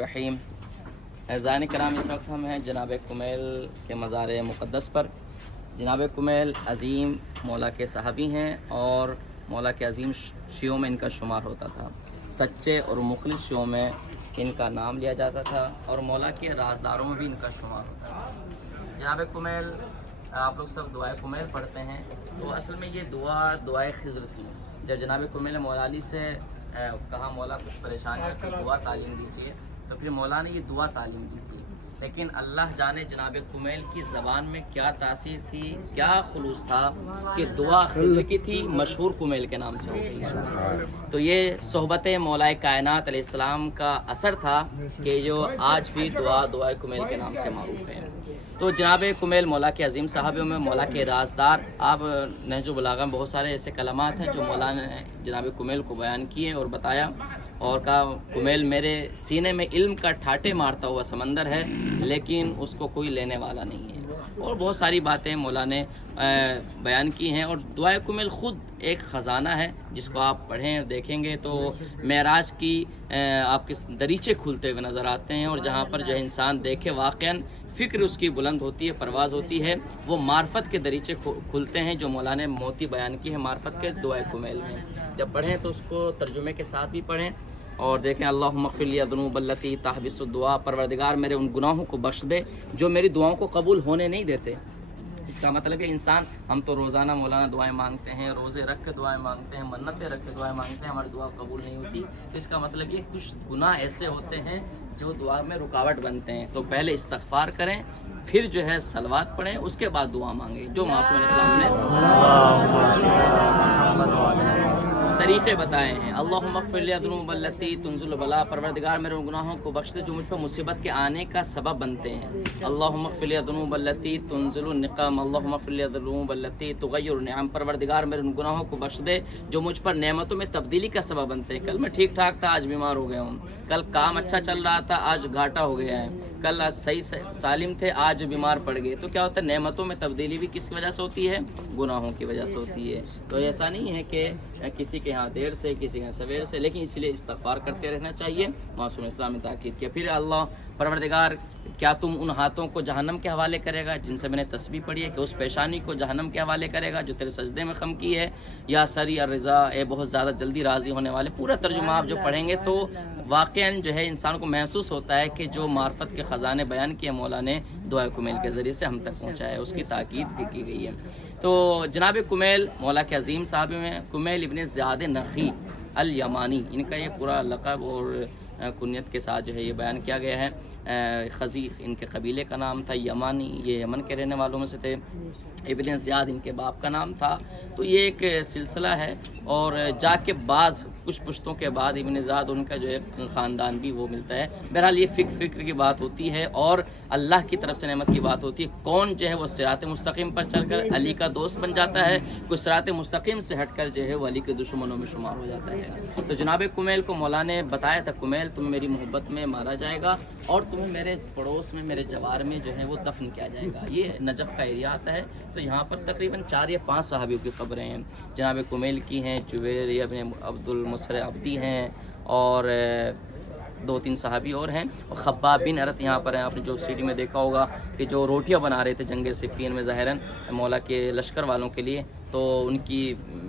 الرحیم۔ اعزائن کرام، اس وقت ہم ہیں جناب کمیل کے مزار مقدس پر۔ جناب کمیل عظیم مولا کے صحابی ہیں اور مولا کے عظیم شیعوں میں ان کا شمار ہوتا تھا۔ سچے اور مخلص شیعوں میں ان کا نام لیا جاتا تھا اور مولا کے رازداروں میں بھی ان کا شمار ہوتا تھا۔ جناب کمیل، آپ لوگ سب دعائے کمیل پڑھتے ہیں، تو اصل میں یہ دعائے خضر تھی۔ جب جناب کمیل مولا علی سے کہا مولا کچھ پریشانی ہے تو دعا تعلیم دیجیے، تو پھر مولا نے یہ دعا تعلیم دی تھی۔ لیکن اللہ جانے جناب کمیل کی زبان میں کیا تاثیر تھی، کیا خلوص تھا کہ دعا خضر کی تھی، مشہور کمیل کے نام سے ہو گئی ہے۔ تو یہ صحبت مولا کائنات علیہ السلام کا اثر تھا کہ جو آج بھی دعائے کمیل کے نام سے معروف ہے۔ تو جناب کمیل مولا کے عظیم صحابیوں میں مولا کے رازدار، آپ نہج البلاغہ میں بہت سارے ایسے کلمات ہیں جو مولا نے جناب کمیل کو بیان کیے اور بتایا، اور کہا کمیل میرے سینے میں علم کا ٹھاٹے مارتا ہوا سمندر ہے، لیکن اس کو کوئی لینے والا نہیں ہے۔ اور بہت ساری باتیں مولا نے بیان کی ہیں۔ اور دعائے کمیل خود ایک خزانہ ہے جس کو آپ پڑھیں دیکھیں گے تو معراج کی آپ کے دریچے کھلتے ہوئے نظر آتے ہیں، اور جہاں پر جو ہے انسان دیکھے واقعاً فکر اس کی بلند ہوتی ہے، پرواز ہوتی ہے، وہ معرفت کے دریچے کھلتے ہیں جو مولا نے موتی بیان کی ہے معرفت کے دعائے کمیل میں۔ جب پڑھیں تو اس کو ترجمے کے ساتھ بھی پڑھیں اور دیکھیں اللہم اغفر لی ذنوب التی تحبس الدعاء، پروردگار میرے ان گناہوں کو بخش دے جو میری دعاؤں کو قبول ہونے نہیں دیتے۔ اس کا مطلب ہے انسان، ہم تو روزانہ مولانا دعائیں مانگتے ہیں، روزے رکھ کے دعائیں مانگتے ہیں، منتیں رکھ کے دعائیں مانگتے ہیں، ہماری دعا قبول نہیں ہوتی۔ تو اس کا مطلب یہ کچھ گناہ ایسے ہوتے ہیں جو دعا میں رکاوٹ بنتے ہیں۔ تو پہلے استغفار کریں، پھر جو ہے صلوات پڑھیں، اس کے بعد دعا مانگیں جو معصوم علیہ السلام نے طریقے بتائے ہیں۔ اللہم اغفر لی ذنوب التی تنزل البلاء، پروردگار میرے ان گناہوں کو بخش دے جو مجھ پر مصیبت کے آنے کا سبب بنتے ہیں۔ اللہم اغفر لی ذنوب التی تنزل النقم، اللہم اغفر لی ذنوب التی تغیر النعم، پروردگار میرے ان گناہوں کو بخش دے جو مجھ پر نعمتوں میں تبدیلی کا سبب بنتے ہیں۔ کل میں ٹھیک ٹھاک تھا، آج بیمار ہو گیا ہوں۔ کل کام اچھا چل رہا تھا، آج گھاٹا ہو گیا ہے۔ کل صحیح سالم تھے، آج بیمار پڑ گئے۔ تو کیا ہوتا ہے، نعمتوں میں تبدیلی بھی کس کی وجہ سے ہوتی ہے؟ گناہوں کی وجہ سے ہوتی ہے۔ تو ایسا نہیں ہے کہ کسی کے ہاں دیر سے کسی کے سویر سے، لیکن اس لیے استغفار کرتے رہنا چاہیے۔ معصوم اسلام نے تاکید کیا۔ پھر اللہ پروردگار کیا تم ان ہاتھوں کو جہنم کے حوالے کرے گا جن سے میں نے تسبیح پڑھی ہے، کہ اس پیشانی کو جہنم کے حوالے کرے گا جو تیرے سجدے میں خم کی ہے، یا سری الرضا، اے بہت زیادہ جلدی راضی ہونے والے۔ پورا ترجمہ آپ جو پڑھیں گے تو واقعاً جو ہے انسان کو محسوس ہوتا ہے کہ جو معرفت کے خزانے بیان کیے مولا نے دعائے کمیل کے ذریعے سے ہم تک پہنچایا ہے، اس کی تاکید بھی کی گئی ہے۔ تو جناب کمیل مولا کے عظیم صحابی میں کمیل ابن زیاد نخی الیمانی، ان کا یہ پورا لقب اور کنیت کے ساتھ جو ہے یہ بیان کیا گیا ہے۔ خزیق ان کے قبیلے کا نام تھا، یمانی یہ یمن کے رہنے والوں میں سے تھے، ابن زیاد ان کے باپ کا نام تھا۔ تو یہ ایک سلسلہ ہے، اور جا کے بعض کچھ پشتوں کے بعد ابن زیاد ان کا جو ہے خاندان بھی وہ ملتا ہے۔ بہرحال یہ فکر کی بات ہوتی ہے اور اللہ کی طرف سے نعمت کی بات ہوتی ہے۔ کون جو ہے وہ صراط مستقیم پر چل کر علی کا دوست بن جاتا ہے، کوئی صراط مستقیم سے ہٹ کر جو ہے وہ علی کے دشمنوں میں شمار ہو جاتا ہے۔ تو جناب کمیل کو مولا نے بتایا تھا کمیل تم میری محبت میں مارا جائے گا اور تمہیں میرے پڑوس میں میرے جوار میں جو ہے وہ دفن کیا جائے گا۔ یہ نجف کا ایریا آتا ہے۔ تو یہاں پر تقریباً 4 یا 5 صحابیوں کی قبریں ہیں۔ جناب کمیل کی ہیں، جویر ابن عبد المسر عبدی ہیں، اور 2-3 صحابی اور ہیں، اور خباب بن ارت یہاں پر ہیں۔ آپ نے جو سیڑھی میں دیکھا ہوگا کہ جو روٹیاں بنا رہے تھے جنگ صفین میں ظاہراً مولا کے لشکر والوں کے لیے، تو ان کی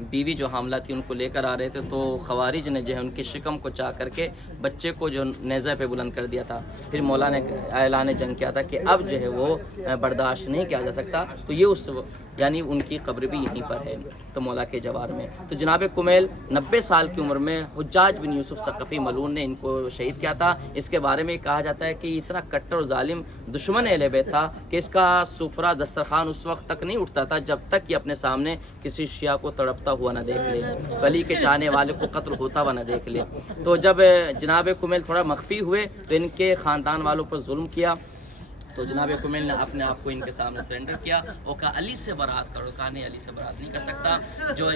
بیوی جو حاملہ تھی ان کو لے کر آ رہے تھے، تو خوارج نے جو ہے ان کی شکم کو چاہ کر کے بچے کو جو نیزہ پہ بلند کر دیا تھا۔ پھر مولا نے اعلان جنگ کیا تھا کہ اب جو ہے وہ برداشت نہیں کیا جا سکتا۔ تو یہ اس یعنی ان کی قبر بھی یہیں پر ہے، تو مولا کے جوار میں۔ تو جناب کمیل 90 سال کی عمر میں حجاج بن یوسف ثقفی ملعون نے ان کو شہید کیا تھا۔ اس کے بارے میں کہا جاتا ہے کہ یہ اتنا کٹر اور ظالم دشمن اہل بیت تھا کہ اس کا سفرہ دسترخوان اس وقت تک نہیں اٹھتا تھا جب تک یہ اپنے سامنے کسی شیعہ کو تڑپتا ہوا نہ دیکھ لے، ولی کے چاہنے والے کو قتل ہوتا ہوا نہ دیکھ لے۔ تو جب جناب کمیل تھوڑا مخفی ہوئے تو ان کے خاندان والوں پر ظلم کیا، تو جناب کمیل نے اپنے آپ کو ان کے سامنے سرنڈر کیا اور کہا علی سے برات کرو. کہا نہیں علی سے برات نہیں کر سکتا,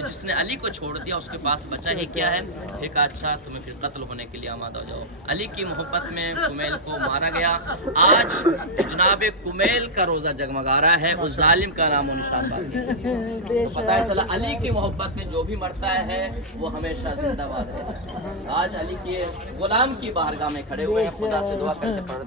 جس نے علی کو چھوڑ دیا اس کے پاس بچا ہی کیا ہے. پھر کہا اچھا تمہیں پھر قتل ہونے کے لیے آمادہ ہو جاؤ. علی کی محبت میں کمیل کو مارا گیا. آج جناب کمیل کا روزہ جگمگا رہا ہے, اس ظالم کا نام و نشان باقی ہے. تو پتہ چلا علی کی محبت میں جو بھی مرتا ہے وہ ہمیشہ زندہ باد رہتا ہے. آج علی کے غلام کی بارگاہ میں کھڑے ہوئے ہیں, خدا سے دعا کرتے پڑھ